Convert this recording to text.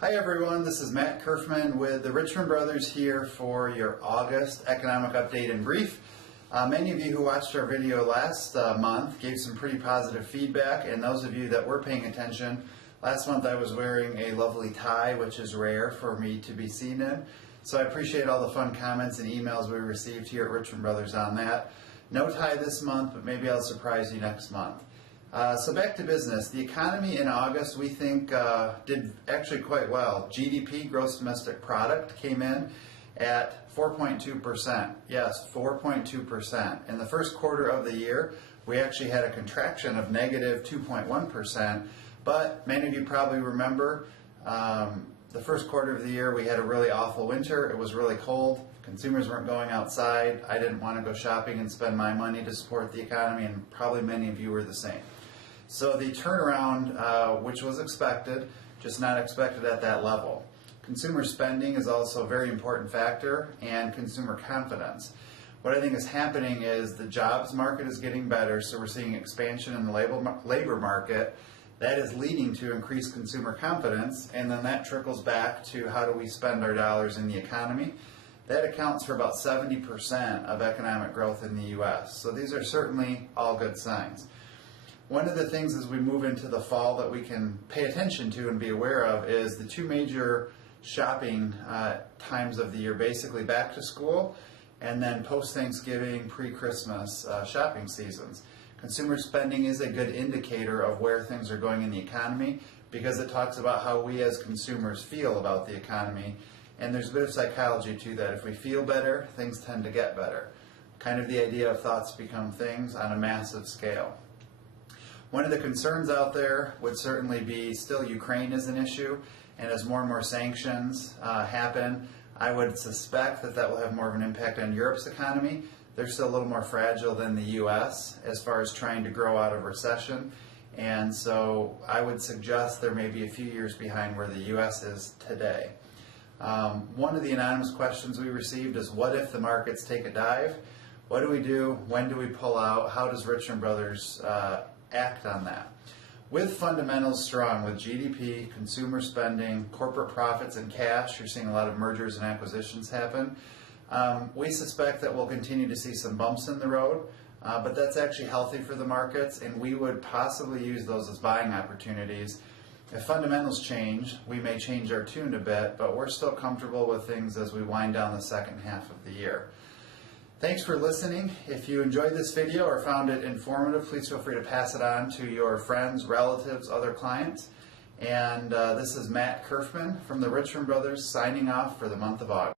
Hi everyone, this is Matt Kerfman with the Richmond Brothers here for your August economic update in brief. Many of you who watched our video last month gave some pretty positive feedback, and those of you that were paying attention, last month I was wearing a lovely tie, which is rare for me to be seen in. So I appreciate all the fun comments and emails we received here at Richmond Brothers on that. No tie this month, but maybe I'll surprise you next month. So back to business. The economy in August, we think, did actually quite well. GDP, gross domestic product, came in at 4.2%. Yes, 4.2%. In the first quarter of the year, we actually had a contraction of negative 2.1%, but many of you probably remember the first quarter of the year we had a really awful winter. It was really cold. Consumers weren't going outside. I didn't want to go shopping and spend my money to support the economy, and probably many of you were the same. So the turnaround, which was expected, just not expected at that level. Consumer spending is also a very important factor, and consumer confidence. What I think is happening is the jobs market is getting better, so we're seeing expansion in the labor market. That is leading to increased consumer confidence, and then that trickles back to how do we spend our dollars in the economy. That accounts for about 70% of economic growth in the U.S. So these are certainly all good signs. One of the things as we move into the fall that we can pay attention to and be aware of is the two major shopping times of the year, basically back to school and then post-Thanksgiving, pre-Christmas shopping seasons. Consumer spending is a good indicator of where things are going in the economy because it talks about how we as consumers feel about the economy, and there's a bit of psychology to that. If we feel better, things tend to get better. Kind of the idea of thoughts become things on a massive scale. One of the concerns out there would certainly be still Ukraine is an issue, and as more and more sanctions happen, I would suspect that that will have more of an impact on Europe's economy. They're still a little more fragile than the U.S. as far as trying to grow out of recession, and so I would suggest there may be a few years behind where the U.S. is today. One of the anonymous questions we received is, what if the markets take a dive? What do we do? When do we pull out? How does Richmond Brothers act on that? With fundamentals strong, with GDP, consumer spending, corporate profits, and cash, you're seeing a lot of mergers and acquisitions happen. We suspect that we'll continue to see some bumps in the road, but that's actually healthy for the markets, and we would possibly use those as buying opportunities. If fundamentals change, we may change our tune a bit, but we're still comfortable with things as we wind down the second half of the year. Thanks for listening. If you enjoyed this video or found it informative, please feel free to pass it on to your friends, relatives, other clients. And this is Matt Kerfman from the Richmond Brothers signing off for the month of August.